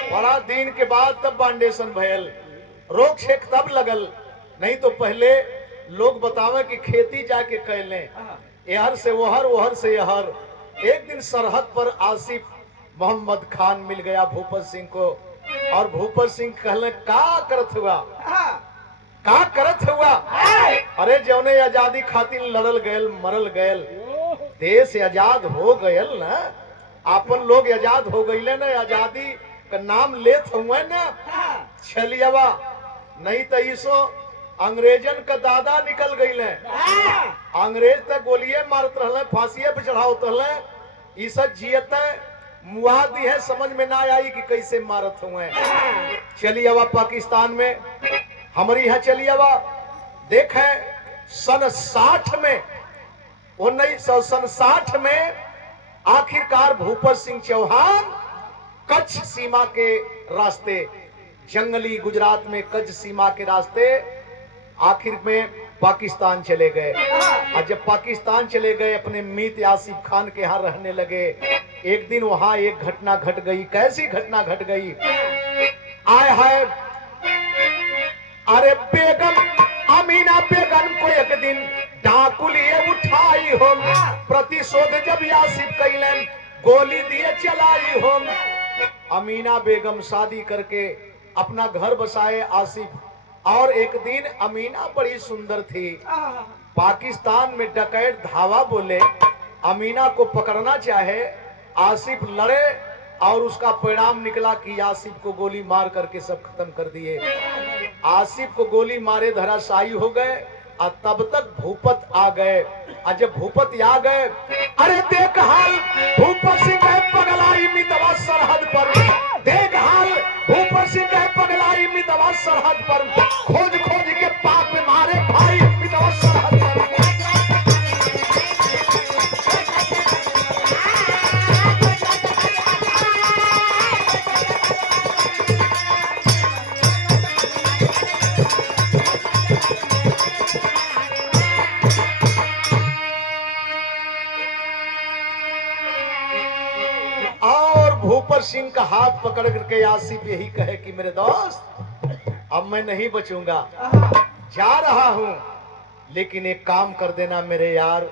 बड़ा दिन के बाद तब बांडेशन भयल, रोक छेक तब लगल, नहीं तो पहले लोग बतावे कि खेती जाके कैले, यहर से वहर, वहर से यहर। एक दिन सरहद पर आसिफ मोहम्मद खान मिल गया भूपत सिंह को, और भूपत सिंह कहले का करत हुआ, का करत हुआ? अरे जौने आजादी खातिर लड़ल गयल, मरल गयल, देश आजाद हो गयल ना, अपन लोग आजाद हो गये ना, आजादी का नाम लेत हुए ना, छलियावा नहीं तो इसो अंग्रेजन का दादा निकल गई। अंग्रेज तक गोलिये मारत रहे, फांसिये पे चढ़ावत रहे, ई सब जियत मुआदी है, समझ में ना आई कि कैसे मारत हुए। चलियावा पाकिस्तान में, हमारी यहाँ चलियावा देखे सन 60 में, 1960 में आखिरकार भूपत सिंह चौहान कच्छ सीमा के रास्ते, जंगली गुजरात में कच्छ सीमा के रास्ते आखिर में पाकिस्तान चले गए। और जब पाकिस्तान चले गए अपने मीत आसिफ खान के यहाँ रहने लगे। एक दिन वहां एक घटना घट गई। कैसी घटना घट गई? आय है, अरे बेगम अमीना बेगम को एक दिन डाकू लिए उठाई हो, प्रतिशोध जब आसिफ कैलन गोली दिए चलाई हो। अमीना बेगम शादी करके अपना घर बसाए आसिफ, और एक दिन अमीना बड़ी सुंदर थी। पाकिस्तान में डकैत धावा बोले, अमीना को पकड़ना चाहे, आसिफ लड़े और उसका परिणाम निकला कि आसिफ को गोली मार करके सब खत्म कर दिए। आसिफ को गोली मारे धराशायी हो गए और तब तक भूपत आ गए। और जब भूपत आ गए, अरे देख हाल भूपत सिंह है पगलाई मितवा सरहद पर, देख हाल भूपत सिंह है पगलाई मितवा सरहद पर, खोज खोज के पाप में मारे भाई मितवा सरहद पर। भूपत सिंह का हाथ पकड़ करके आसिफ यही कहे कि मेरे दोस्त अब मैं नहीं बचूंगा, जा रहा हूं, लेकिन एक काम कर देना मेरे यार,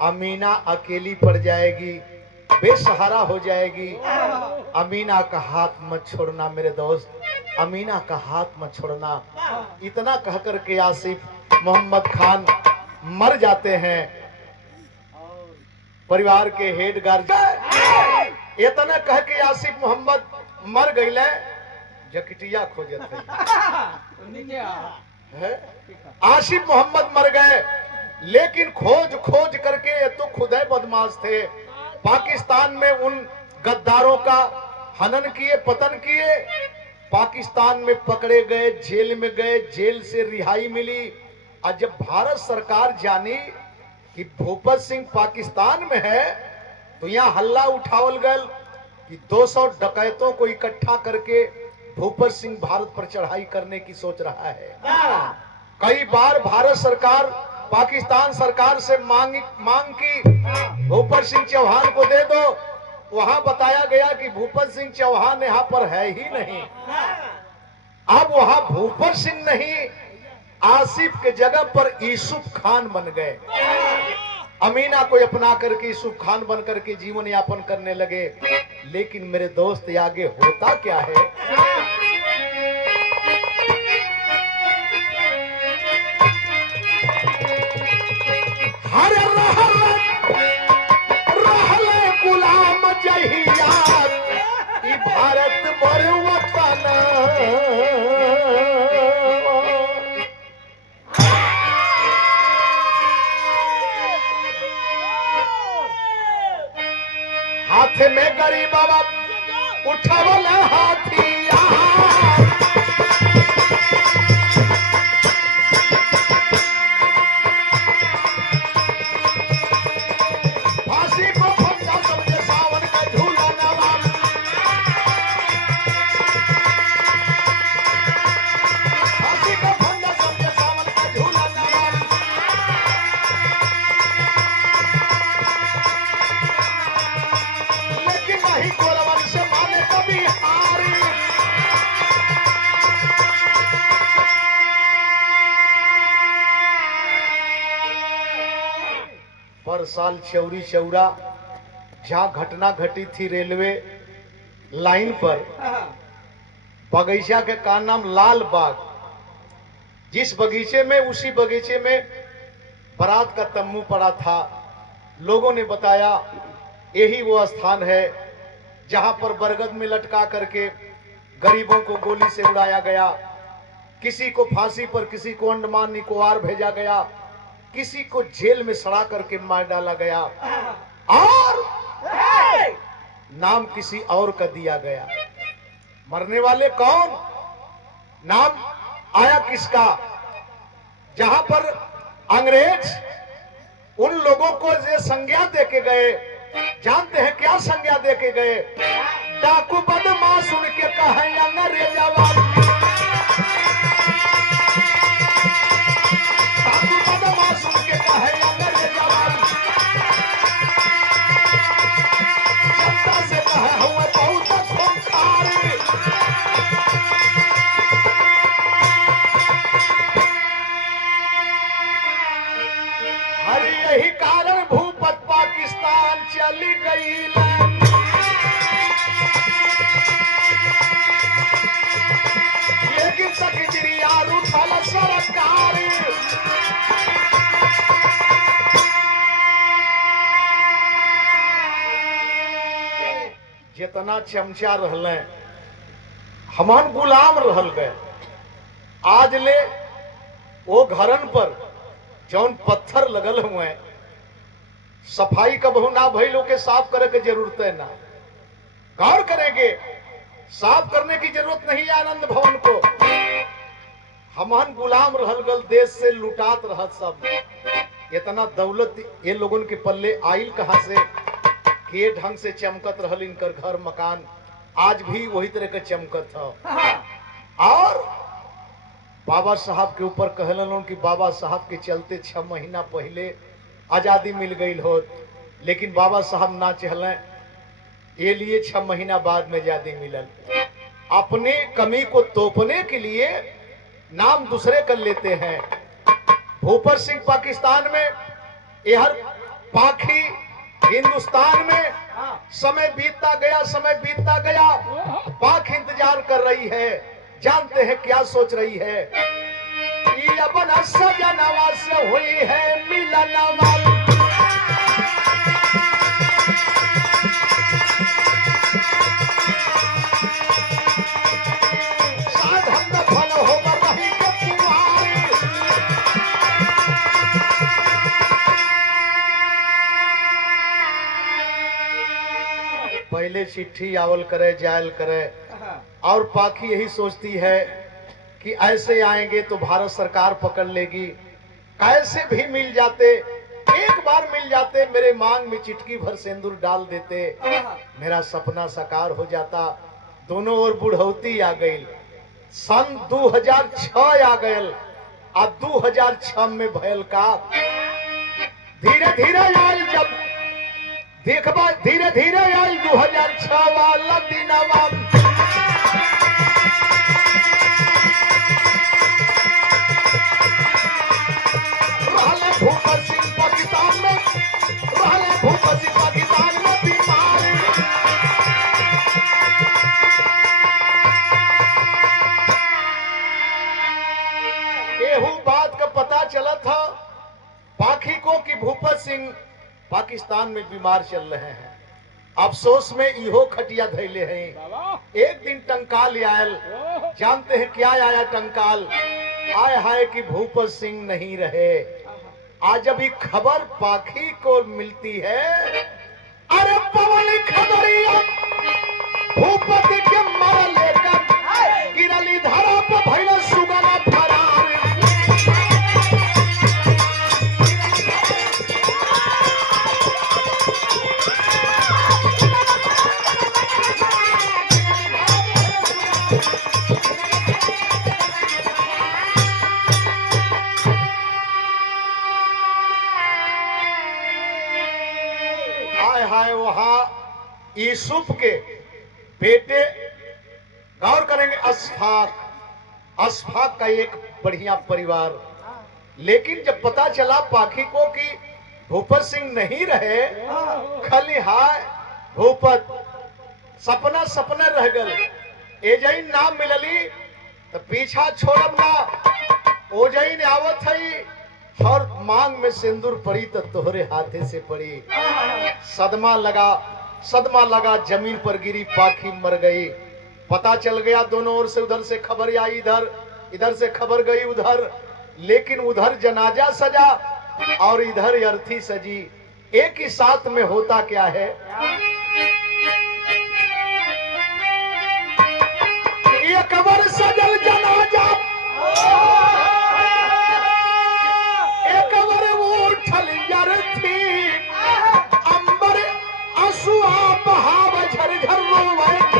अमीना अकेली पड़ जाएगी, बेसहारा हो जाएगी, अमीना का हाथ मत छोड़ना मेरे दोस्त, अमीना का हाथ मत छोड़ना। इतना कह करके आसिफ मोहम्मद खान मर जाते हैं। परिवार के हेड गार्जियन इतना कह के आसिफ मोहम्मद मर गईले, जकटिया खोजत है। आसिफ मोहम्मद मर गए, लेकिन खोज खोज करके ये तो खुद बदमाश थे। पाकिस्तान में उन गद्दारों का हनन किए, पतन किए, पाकिस्तान में पकड़े गए, जेल में गए, जेल से रिहाई मिली। और जब भारत सरकार जानी कि भूपत सिंह पाकिस्तान में है, तो यहाँ हल्ला उठावल गल कि 200 डकैतों को इकट्ठा करके भूपत सिंह भारत पर चढ़ाई करने की सोच रहा है। कई बार भारत सरकार पाकिस्तान सरकार से मांग की भूपत सिंह चौहान को दे दो, वहां बताया गया कि भूपत सिंह चौहान यहाँ पर है ही नहीं। अब वहां भूपत सिंह नहीं, आसिफ के जगह पर यूसुफ खान बन गए। अमीना को अपना करके यूसुफ खान बन करके जीवन यापन करने लगे। लेकिन मेरे दोस्त आगे होता क्या है? हर रहले गुलाम जहिया ई भारत पर वतन, हाथ में गरीब बाबा उठावल हाथिया, फांसी को फंदा समझे सावन का झूला नवा, फांसी को फंदा समझे सावन का झूला नवा। नहीं गोरवन से माने कभी हारी, पर साल चौरी चौरा जहां घटना घटी थी रेलवे लाइन पर, बगीचा के का नाम लाल बाग, जिस बगीचे में उसी बगीचे में बारात का तम्बू पड़ा था। लोगों ने बताया यही वो स्थान है जहां पर बरगद में लटका करके गरीबों को गोली से उड़ाया गया, किसी को फांसी पर, किसी को अंडमान निकोबार भेजा गया, किसी को जेल में सड़ा करके मार डाला गया, और नाम किसी और का दिया गया। मरने वाले कौन? नाम आया किसका? जहां पर अंग्रेज उन लोगों को ये संज्ञा देके गए, जानते हैं क्या संज्ञा देके गए? डाकू बदमाश सुन के कहे अंग्रेजवा, डाकू बदमाश सुन के कहे अंग्रेजवा, जनता से कहे हुए बहुत खूंखार। अरे यही कारण भूपत पाकिस्तान चली गई। लेकिन तकदीरिया उठल सरकार, जितना चमचा रहले हमान गुलाम रहल गए। आज ले वो घरन पर जौन पत्थर लगल हुए सफाई कबहू ना भइल, के साफ करे के जरूरत है ना, गौर करेंगे साफ करने की जरूरत नहीं है। आनंद भवन को हमन गुलाम रहल गल, देश से लुटात रहत सब। इतना दौलत ये लोगन के पल्ले आइल कहां से, के ढंग से चमकत रहल इनकर घर मकान, आज भी वही तरह का चमकत था। और बाबा साहब के ऊपर कहलन कि बाबा साहब के चलते 6 महीना पहले आजादी मिल गई हो, लेकिन बाबा साहब ना चहले, ये लिए 6 महीना बाद में आजादी मिलल। अपने कमी को तोपने के लिए नाम दूसरे कर लेते हैं। भूपर सिंह पाकिस्तान में, यह पाखी हिंदुस्तान में। समय बीतता गया, समय बीतता गया, पाक इंतजार कर रही है। जानते हैं क्या सोच रही है? ये अपन सजनवा से हुई है मिलनवा, साधन दफन हो रही के कुमारी। पहले चिट्ठी आवल करे, जायल करे, और पाखी यही सोचती है कि ऐसे आएंगे तो भारत सरकार पकड़ लेगी। कैसे भी मिल जाते, एक बार मिल जाते, मेरे मांग में चिटकी भर सिंदूर डाल देते, मेरा सपना साकार हो जाता। दोनों ओर बुढ़ौती आ गई। सन 2006 आ गयल, अब 2006 में भयल का धीरे धीरे आयल, जब देखबा धीरे धीरे आयल 2006 वाला दिनवा। भूपर सिंह पाकिस्तान में, भूपर सिंह पाकिस्तान में बीमार। एहू बात का पता चला था पाखी को कि भूपर सिंह पाकिस्तान में बीमार चल रहे हैं। अफसोस में इहो खटिया धैले हैं। एक दिन टंकाल आयल, जानते हैं क्या आया टंकाल? आय हाय कि भूपर सिंह नहीं रहे। आज जब ये खबर पाखी को मिलती है, अरे पवन खबरिया भूपति के मर लेकर गिरली धरा पर भइल सुगना फरार। हाय वहां यूसुफ के बेटे, गौर करेंगे, अशफाक का एक बढ़िया परिवार। लेकिन जब पता चला पाखी को कि भूपर सिंह नहीं रहे, खाली हाय भूपत सपना सपना रह गल। एजई नाम मिलली तो पीछा छोड़ब ना। ओजई ने आवत है और मांग में सिंदूर पड़ी तो तोहरे हाथे से पड़ी। सदमा लगा, जमीन पर गिरी, पाखी मर गई। पता चल गया दोनों ओर से, उधर से खबर आई इधर से खबर गई उधर। लेकिन उधर जनाजा सजा और इधर अर्थी सजी। एक ही साथ में होता क्या है? ये कबर सजल जनाजा, एक कबर उठल अर्थी, अंबर असुआ बहाव झरझर रोवे।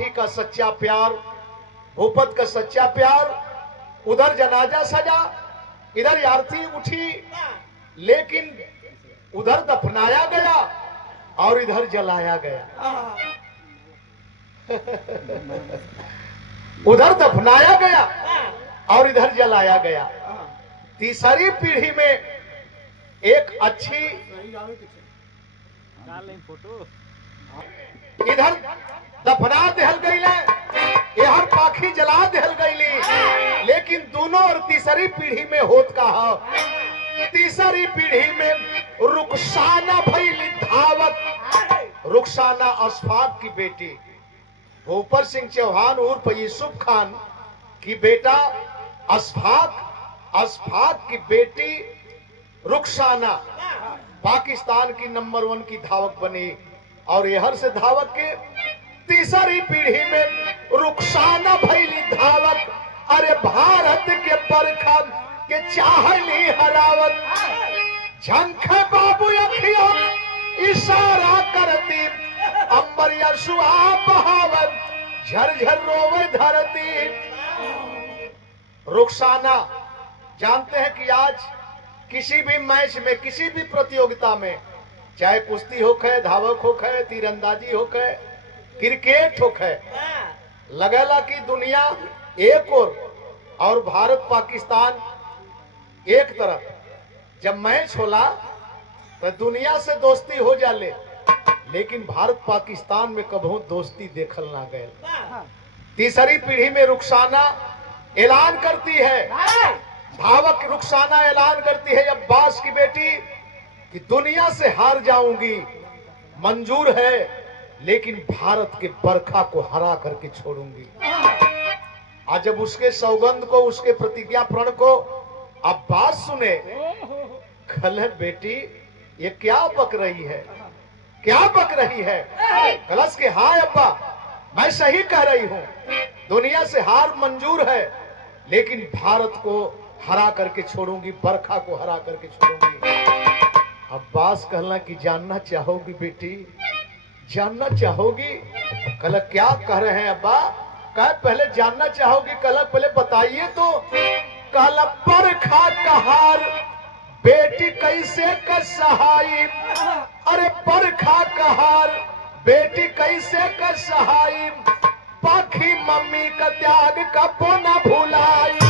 पाखी का सच्चा प्यार, भूपत का सच्चा प्यार। उधर जनाजा सजा, इधर आरती उठी, लेकिन उधर दफनाया गया और इधर जलाया गया। उधर दफनाया गया और इधर जलाया गया। तीसरी पीढ़ी में एक अच्छी, इधर दफना देहल गई, यहर पाखी जला देहल गई, लेकिन दोनों और तीसरी पीढ़ी में होत का है। तीसरी पीढ़ी में रुखसाना भइली धावत। रुखसाना अशफाक की बेटी, भूपर सिंह चौहान उर्फ यूसुफ खान की बेटा अशफाक, अशफाक की बेटी रुखसाना पाकिस्तान की नंबर 1 की धावक बनी। और यहर से धावक के तीसरी पीढ़ी में रुखसाना भइली धावक। अरे भारत के परखा के चाहली हरावत। झंखे बाबू अखियों इशारा करती, अंबर यशुआ बहावत, झरझर रोवे धरती। रुखसाना जानते हैं कि आज किसी भी मैच में, किसी भी प्रतियोगिता में, चाहे कुश्ती हो खे, धावक हो खे, तीरंदाजी हो खे, क्रिकेट हो खे, लगेला कि दुनिया एक और भारत पाकिस्तान एक तरफ। जब मैच होला तो दुनिया से दोस्ती हो जाले, लेकिन भारत पाकिस्तान में कभी दोस्ती देखल ना गए। तीसरी पीढ़ी में रुखसाना ऐलान करती है, धावक रुखसाना ऐलान करती है अब्बास की बेटी कि दुनिया से हार जाऊंगी, मंजूर है, लेकिन भारत के बरखा को हरा करके छोड़ूंगी। आज जब उसके सौगंध को, उसके प्रतिज्ञा प्रण को अब्बास सुने, कल बेटी ये क्या बक रही है, क्या बक रही है? कलश के हाँ अब्बा, मैं सही कह रही हूँ, दुनिया से हार मंजूर है, लेकिन भारत को हरा करके छोड़ूंगी, बरखा को हरा करके छोड़ूंगी। अब्बास कहला कि जानना चाहोगी बेटी, जानना चाहोगी? कल क्या कह रहे हैं अब्बा? कह पहले जानना चाहोगी, कल पहले बताइए तो। कल बरखा कहार बेटी कैसे कर सहाई। अरे बरखा कहार बेटी कैसे कर सहाई, पाखी मम्मी का त्याग कबो न भुलाई।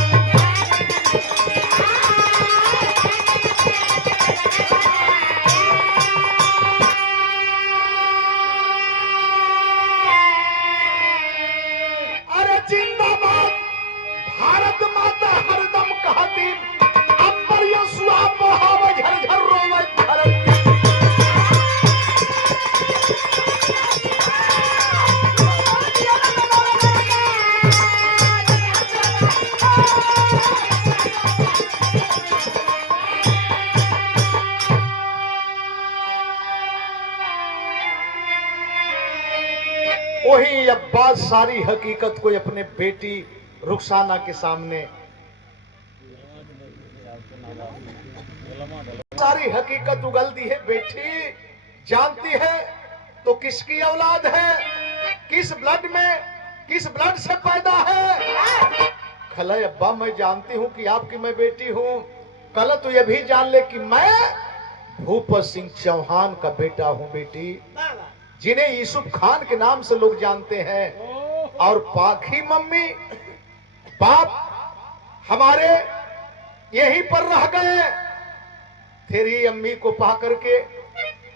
अरे जिंदाबाद भारत माता हरदम कहती, अंबर यशुआ बहाव झरझर रोवे धरती। वही अब्बास सारी हकीकत को अपने बेटी रुखसाना के सामने, सारी हकीकत उगल दी है। बेटी जानती है तो किसकी औलाद है, किस ब्लड में, किस ब्लड से पैदा है? खले अब्बा मैं जानती हूँ कि आपकी मैं बेटी हूँ, कल तो ये भी जान ले कि मैं भूपर सिंह चौहान का बेटा हूँ बेटी, जिन्हें यूसुफ खान के नाम से लोग जानते हैं। और पाखी मम्मी बाप हमारे यहीं पर रह गए, तेरी अम्मी को पा करके,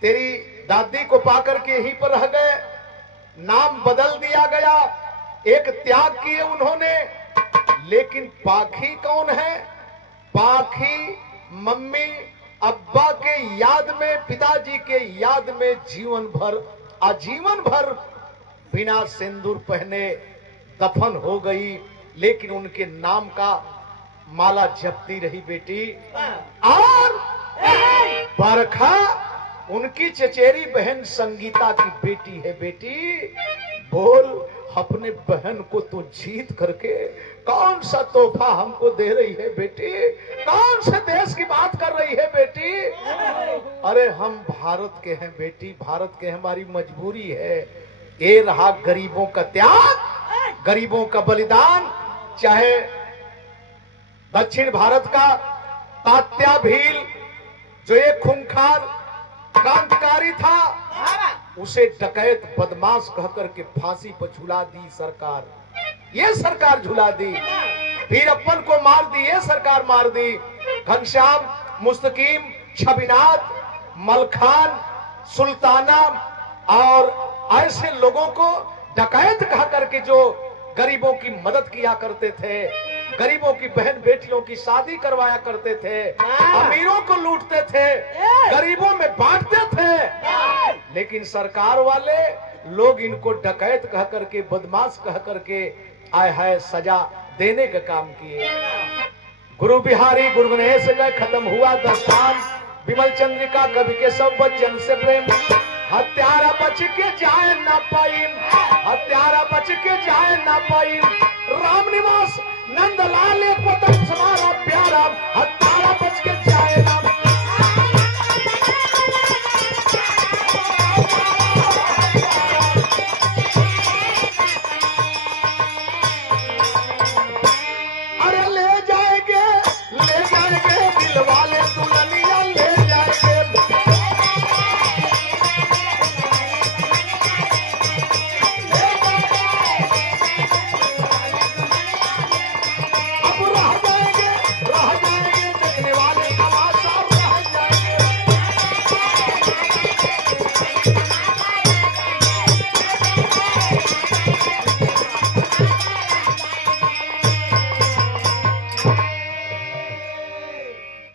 तेरी दादी को पा करके यहीं पर रह गए। नाम बदल दिया गया, एक त्याग किए उन्होंने, लेकिन पाखी कौन है? पाखी मम्मी अब्बा के याद में, पिताजी के याद में जीवन भर, आजीवन भर बिना सिंदूर पहने दफन हो गई, लेकिन उनके नाम का माला जपती रही बेटी। और बरखा उनकी चचेरी बहन संगीता की बेटी है बेटी। बोल, अपने बहन को तो जीत करके कौन सा तोहफा हमको दे रही है बेटी, कौन से देश की बात कर रही है बेटी? अरे हम भारत के हैं बेटी, भारत के हमारी मजबूरी है, ये रहा गरीबों का त्याग, गरीबों का बलिदान। चाहे दक्षिण भारत का तात्या भील जो एक खूंखार क्रांतिकारी था, उसे डकैत बदमाश कहकर के फांसी पर झुला दी सरकार, ये सरकार झुला दी। वीरप्पन को मार दी, ये सरकार मार दी। घनश्याम, मुस्तकीम, छबिनाथ, मलखान, सुल्ताना और ऐसे लोगों को डकैत कह करके जो गरीबों की मदद किया करते थे, गरीबों की बहन बेटियों की शादी करवाया करते थे, अमीरों को लूटते थे, गरीबों में बांटते थे। लेकिन सरकार वाले लोग इनको डकैत कह करके, बदमाश कह करके आए है सजा देने का काम किए। गुरु बिहारी गुरु गणेश का खत्म हुआ दस्तान। विमल चंद्रिका कवि के सब बच्चन से प्रेम। हत्यारा बच के जाए ना पाई, हत्यारा बच के जाए ना पाई। राम निवास नंदलाल एक वतन हमारा प्यारा, हत्यारा बच के जाए ना